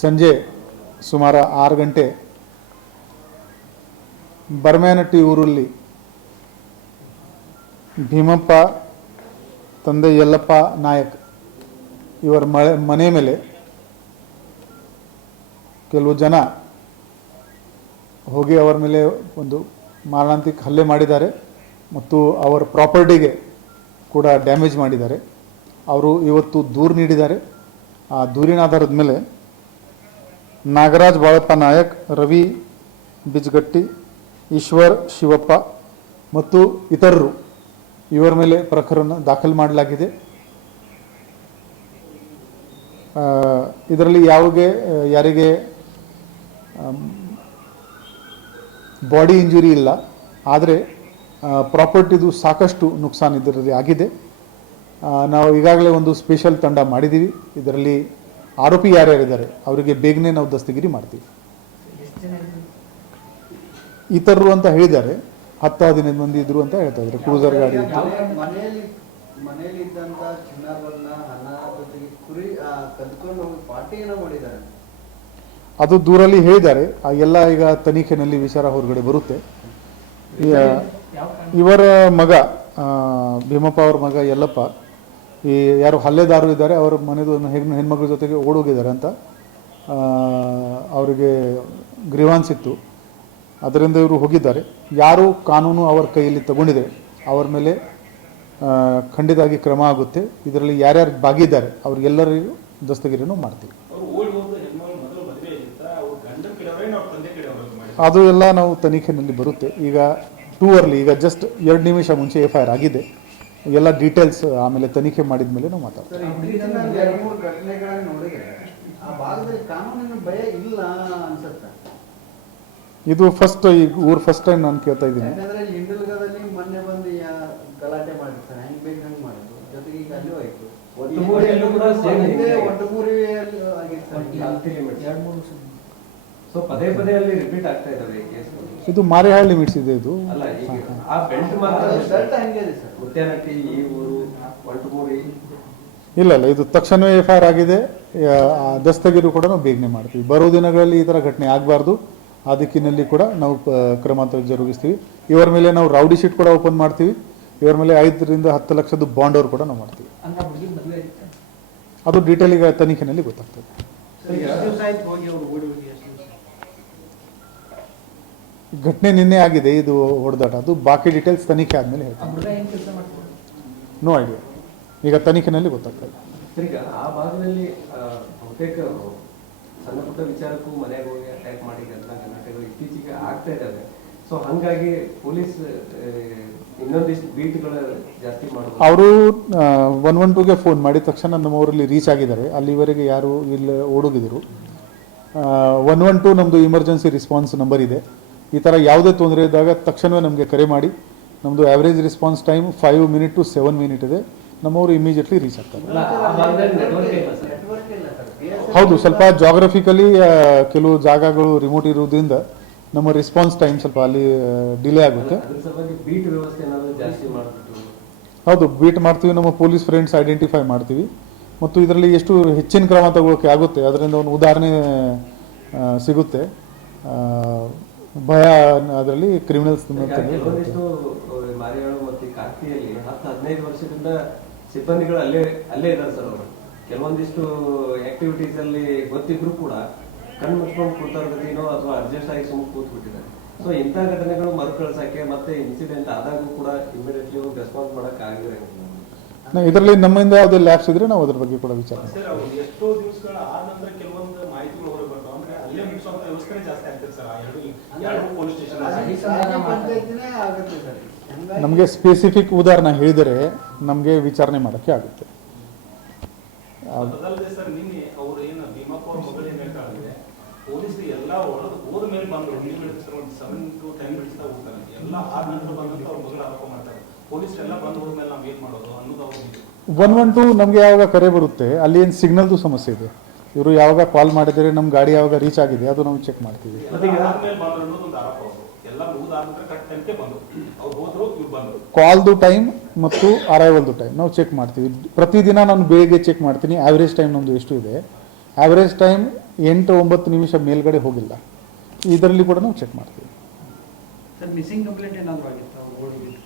ಸಂಜೆ ಸುಮಾರು 6 ಗಂಟೆ ಬರ್ಮ್ಯಾನಟ್ಟಿ ಊರಲ್ಲಿ ಭೀಮಪ್ಪ ತಂದೆ ಯಲ್ಲಪ್ಪ ನಾಯಕ್ ಇವರ ಮನೆ ಮೇಲೆ ಕೆಲವು ಜನ ಹೋಗಿ ಅವರ ಮೇಲೆ ಒಂದು ಮಾರಣಾಂತಿಕ ಹಲ್ಲೆ ಮಾಡಿದ್ದಾರೆ ಮತ್ತು ಅವರ ಪ್ರಾಪರ್ಟಿಗೆ ಕೂಡ ಡ್ಯಾಮೇಜ್ ಮಾಡಿದ್ದಾರೆ. ಅವರು ಇವತ್ತು ದೂರು ನೀಡಿದ್ದಾರೆ. ಆ ದೂರಿನ ಆಧಾರದ ಮೇಲೆ ನಾಗರಾಜ್ ಬಾಳಪ್ಪ ನಾಯಕ್, ರವಿ ಬಿಜ್ಗಟ್ಟಿ, ಈಶ್ವರ್ ಶಿವಪ್ಪ ಮತ್ತು ಇತರರು ಇವರ ಮೇಲೆ ಪ್ರಕರಣ ದಾಖಲು ಮಾಡಲಾಗಿದೆ. ಇದರಲ್ಲಿ ಯಾರಿಗೆ ಬಾಡಿ ಇಂಜುರಿ ಇಲ್ಲ, ಆದರೆ ಪ್ರಾಪರ್ಟಿದು ಸಾಕಷ್ಟು ನುಕ್ಸಾನ್ ಇದರಲ್ಲಿ ಆಗಿದೆ. ನಾವು ಈಗಾಗಲೇ ಒಂದು ಸ್ಪೆಷಲ್ ತಂಡ ಮಾಡಿದ್ದೀವಿ. ಇದರಲ್ಲಿ ಆರೋಪಿ ಯಾರ್ಯಾರಿದ್ದಾರೆ ಅವರಿಗೆ ಬೇಗನೆ ನಾವು ದಸ್ತಗಿರಿ ಮಾಡ್ತೀವಿ. ಇತರರು ಅಂತ ಹೇಳಿದ್ದಾರೆ, 10-15 ಮಂದಿ ಇದ್ರು ಅಂತ ಹೇಳ್ತಾ ಇದ್ದಾರೆ. ಕ್ರೂಸರ್ ಗಾಡಿ ಇತ್ತು. ಅದು ದೂರಲ್ಲಿ ಹೇಳಿದ್ದಾರೆ. ಎಲ್ಲ ಈಗ ತನಿಖೆನಲ್ಲಿ ವಿಚಾರ ಹೊರಗಡೆ ಬರುತ್ತೆ. ಇವರ ಮಗ ಭೀಮಪ್ಪ ಅವ್ರ ಮಗ ಯಲ್ಲಪ್ಪ, ಈ ಯಾರು ಹಲ್ಲೆದಾರರು ಇದ್ದಾರೆ ಅವರ ಮನೆದು ಹೆಣ್ಮಕ್ಳ ಜೊತೆಗೆ ಓಡೋಗಿದ್ದಾರೆ ಅಂತ ಅವರಿಗೆ ಗ್ರೀವಾನ್ಸ್ ಇತ್ತು. ಅದರಿಂದ ಇವರು ಹೋಗಿದ್ದಾರೆ. ಯಾರು ಕಾನೂನು ಅವರ ಕೈಯಲ್ಲಿ ತಗೊಂಡಿದೆ ಅವರ ಮೇಲೆ ಖಂಡಿತವಾಗಿ ಕ್ರಮ ಆಗುತ್ತೆ. ಇದರಲ್ಲಿ ಯಾರ್ಯಾರು ಭಾಗಿದ್ದಾರೆ ಅವ್ರಿಗೆಲ್ಲರಿಗೂ ದಸ್ತಗಿರಿಯನ್ನು ಮಾಡ್ತೀವಿ. ಅದು ಎಲ್ಲ ನಾವು ತನಿಖೆಯಲ್ಲಿ ಬರುತ್ತೆ. ಈಗ ಟೂ ಅರ್ಲಿ, ಈಗ ಜಸ್ಟ್ 2 ನಿಮಿಷ ಮುಂಚೆ FIR ಆಗಿದೆ. ಎಲ್ಲ ಡೀಟೇಲ್ಸ್ ಆಮೇಲೆ ತನಿಖೆ ಮಾಡಿದ ಮೇಲೆ ನಾವು ಮಾತಾಡ್ತೀವಿ. ಇದು ಫಸ್ಟ್ ಫಸ್ಟ್ ಟೈಮ್ ನಾನು ಕೇಳ್ತಾ ಇದ್ದೀನಿ. ಇದು ಮಾರೇಹಾಳ್ ಲಿಮಿಟ್ಸ್ ಇದೆ. ಇದು ಇಲ್ಲ, ಇದು ತಕ್ಷಣವೇ FIR ಆಗಿದೆ. ದಸ್ತಗಿರಿ ಕೂಡ ನಾವು ಬೇಗನೆ ಮಾಡ್ತೀವಿ. ಬರೋ ದಿನಗಳಲ್ಲಿ ಈ ಥರ ಘಟನೆ ಆಗಬಾರ್ದು. ಆ ದಿಕ್ಕಿನಲ್ಲಿ ಕೂಡ ನಾವು ಕ್ರಮ ಜರುಗಿಸ್ತೀವಿ. ಇವರ ಮೇಲೆ ನಾವು ರೌಡಿ ಶೀಟ್ ಕೂಡ ಓಪನ್ ಮಾಡ್ತೀವಿ. ಇವರ ಮೇಲೆ 5 ರಿಂದ 10 ಲಕ್ಷದ ಬಾಂಡ್ ಅವರು ಕೂಡ ನಾವು ಮಾಡ್ತೀವಿ. ಅದು ಡೀಟೇಲ್ ಈಗ ತನಿಖೆನಲ್ಲಿ ಗೊತ್ತಾಗ್ತದೆ. ಘಟನೆ ನಿನ್ನೆ ಆಗಿದೆ ಇದು ಹೊಡೆದಾಟ. ಅದು ಬಾಕಿ ಡೀಟೇಲ್ಸ್ ತನಿಖೆ ಆದ್ಮೇಲೆ ಹೇಳ್ತೀನಿ. ನೋ ಐಡಿಯಾ, ಈಗ ತನಿಖೆನಲ್ಲಿ ಗೊತ್ತಾಗ್ತದೆ. ಈಗ ಆ ಭಾಗದಲ್ಲಿ ಬಹುತೇಕ ಸಣ್ಣ ಪುಟ್ಟ ವಿಚಾರಕ್ಕೂ ಮನೆಗೆ ಹೋಗಿ ಅಟ್ಯಾಕ್ ಮಾಡಿ ಗಲಾಟೆಗಳು ಇತ್ತೀಚೆಗೆ ಆಗ್ತಾ ಇದ್ದಾವೆ. ಸೊ ಹಂಗಾಗಿ ಪೊಲೀಸ್ ಇನ್ನೊಂದಿಷ್ಟು ಬೀಟ್ಗಳು ಜಾಸ್ತಿ ಮಾಡೋದು. ಅವರು 112ಗೆ ಫೋನ್ ಮಾಡಿದ ತಕ್ಷಣ ನಮ್ಮವರಲ್ಲಿ ರೀಚ್ ಆಗಿದ್ದಾರೆ. ಅಲ್ಲಿವರೆಗೆ ಯಾರು ಇಲ್ಲಿ ಓಡೋಗಿದ್ರು. 112 ನಮ್ಮದು ಇಮರ್ಜೆನ್ಸಿ ರೆಸ್ಪಾನ್ಸ್ ನಂಬರ್ ಇದೆ. ಈ ಥರ ಯಾವುದೇ ತೊಂದರೆ ಇದ್ದಾಗ ತಕ್ಷಣವೇ ನಮಗೆ ಕರೆ ಮಾಡಿ. ನಮ್ಮದು average response time 5 minute to 7 minute ಇದೆ. ನಮ್ಮವರು ಇಮಿಡಿಯೇಟ್ಲಿ ರೀಚ್ ಆಗ್ತಾರೆ. ಹೌದು, ಸ್ವಲ್ಪ ಜಾಗ್ರಫಿಕಲಿ ಕೆಲವು ಜಾಗಗಳು ರಿಮೋಟ್ ಇರೋದ್ರಿಂದ ನಮ್ಮ ರೆಸ್ಪಾನ್ಸ್ ಟೈಮ್ ಸ್ವಲ್ಪ ಅಲ್ಲಿ ಡಿಲೇ ಆಗುತ್ತೆ. ಹೌದು, ಬೀಟ್ ಮಾಡ್ತೀವಿ. ನಮ್ಮ ಪೊಲೀಸ್ ಫ್ರೆಂಡ್ಸ್ ಐಡೆಂಟಿಫೈ ಮಾಡ್ತೀವಿ ಮತ್ತು ಇದರಲ್ಲಿ ಎಷ್ಟು ಹೆಚ್ಚಿನ ಕ್ರಮ ತಗೊಳ್ಳೋಕೆ ಆಗುತ್ತೆ ಅದರಿಂದ ಒಂದು ಉದಾಹರಣೆ ಸಿಗುತ್ತೆ. ಭಯ ಅದರಲ್ಲಿ ಕ್ರಿಮಿನಲ್ಸ್ ಮಾರಿಯಾಳು ಮತ್ತು ಕಾರ್ತಿಯಲ್ಲಿ 10-15 ವರ್ಷದಿಂದ ಸಿಬ್ಬಂದಿಗಳು ಅಲ್ಲೇ ಇದ್ದಾರೆ ಸರ್. ಅವರು ಕೆಲವೊಂದಿಷ್ಟು ಆಕ್ಟಿವಿಟೀಸ್ ಅಲ್ಲಿ ಗೊತ್ತಿದ್ರು ಕೂಡ ಕಣ್ಣು ಮುಚ್ಕೊಂಡು ಕೂತಾರದೇನೋ ಅಥವಾ ಅಡ್ಜಸ್ಟ್ ಆಗಿ ಸುಮ್ಮನೆ ಕೂತ್ಬಿಟ್ಟಿದ್ದಾರೆ. ಸೊ ಇಂಥ ಘಟನೆಗಳು ಮರುಕಳಿಸಕ್ಕೆ ಮತ್ತೆ ಇನ್ಸಿಡೆಂಟ್ ಆದಾಗೂ ಕೂಡ ಇಮಿಡಿಯೇಟ್ಲಿ ರೆಸ್ಪಾನ್ಸ್ ಮಾಡಕ್ ಆಗಿರಂಗಿಲ್ಲ. ಇದರಲ್ಲಿ ನಮ್ಮಿಂದ ಯಾವುದೇ ಲ್ಯಾಬ್ಸ್ ಇದ್ರೆ ನಾವು ಅದ್ರ ಬಗ್ಗೆ ಕೂಡ ವಿಚಾರ ಎಷ್ಟೋ ದಿವಸಗಳ ಆದ ನಂತರ ಕೆಲವೊಂದು ಮಾಹಿತಿಗಳು ಹೊರಗೆ ಬರ್ತಾವೆ. ಅಂದ್ರೆ ಅಲ್ಲೇ ಮುಗಿಸುವಂತ ವ್ಯವಸ್ಥೆ ಜಾಸ್ತಿ ಆಗ್ತದೆ ಸರ್. ಎರಡು ಪೊಲೀಸ್ ಸ್ಟೇಷನ್ ನಮಗೆ ಸ್ಪೆಸಿಫಿಕ್ ಉದಾಹರಣೆ ಹೇಳಿದರೆ ನಮಗೆ ವಿಚಾರಣೆ ಮಾಡೋಕ್ಕೆ ಆಗುತ್ತೆ. ಅದಲ್ಲದೆ ಸರ್, ನಿನ್ನೆ ಅವರು ಏನು ಭೀಮಪ್ಪ ಅವ್ರ ಮಗಳು ಏನ್ ಹೇಳ್ತಾರೆ, ಪೊಲೀಸ್ ಎಲ್ಲ ಹೋದ ಮೇಲೆ ಬಂದ್ರು. ಒಂದು 7 to 10 ಮಿನಿಟ್ಸ್ ಹೋಗ್ತಾರೆ. ಎಲ್ಲ ಆದ ನಂತರ ಬಂದಂತ ಅವ್ರ ಮಗಳು ಆರೋಪ ಮಾಡ್ತಾರೆ. ಪೊಲೀಸ್ ಎಲ್ಲ ಬಂದು ಹೋದ್ಮೇಲೆ ನಾವು ಏನ್ ಮಾಡೋದು ಅನ್ನೋದು ಅವ್ರು 112 ನಮಗೆ ಯಾವಾಗ ಕರೆ ಬರುತ್ತೆ ಅಲ್ಲಿ ಏನು ಸಿಗ್ನಲ್ದು ಸಮಸ್ಯೆ ಇದೆ. ಇವರು ಯಾವಾಗ ಕಾಲ್ ಮಾಡಿದರೆ ನಮ್ಮ ಗಾಡಿ ಯಾವಾಗ ರೀಚ್ ಆಗಿದೆ ಅದು ನಾವು ಚೆಕ್ ಮಾಡ್ತೀವಿ. ಕಾಲ್ದು ಟೈಮ್ ಮತ್ತು ಅರೈವಲ್ದು ಟೈಮ್ ನಾವು ಚೆಕ್ ಮಾಡ್ತೀವಿ. ಪ್ರತಿದಿನ ನಾನು ಬೆಳಿಗ್ಗೆ ಚೆಕ್ ಮಾಡ್ತೀನಿ ಆವ್ರೇಜ್ ಟೈಮ್ ನಮ್ಮದು ಎಷ್ಟು ಇದೆ. ಆ್ಯಾವ್ರೇಜ್ ಟೈಮ್ 8-9 ನಿಮಿಷ ಮೇಲ್ಗಡೆ ಹೋಗಿಲ್ಲ. ಇದರಲ್ಲಿ ಕೂಡ ನಾವು ಚೆಕ್ ಮಾಡ್ತೀವಿ. ಸರ್ ಮಿಸ್ಸಿಂಗ್ ಕಂಪ್ಲೇಂಟ್ ಏನಾದರೂ ಆಗಿತ್ತು ಅವ್ರು ಓಡಿ ಬಿಟ್ಟು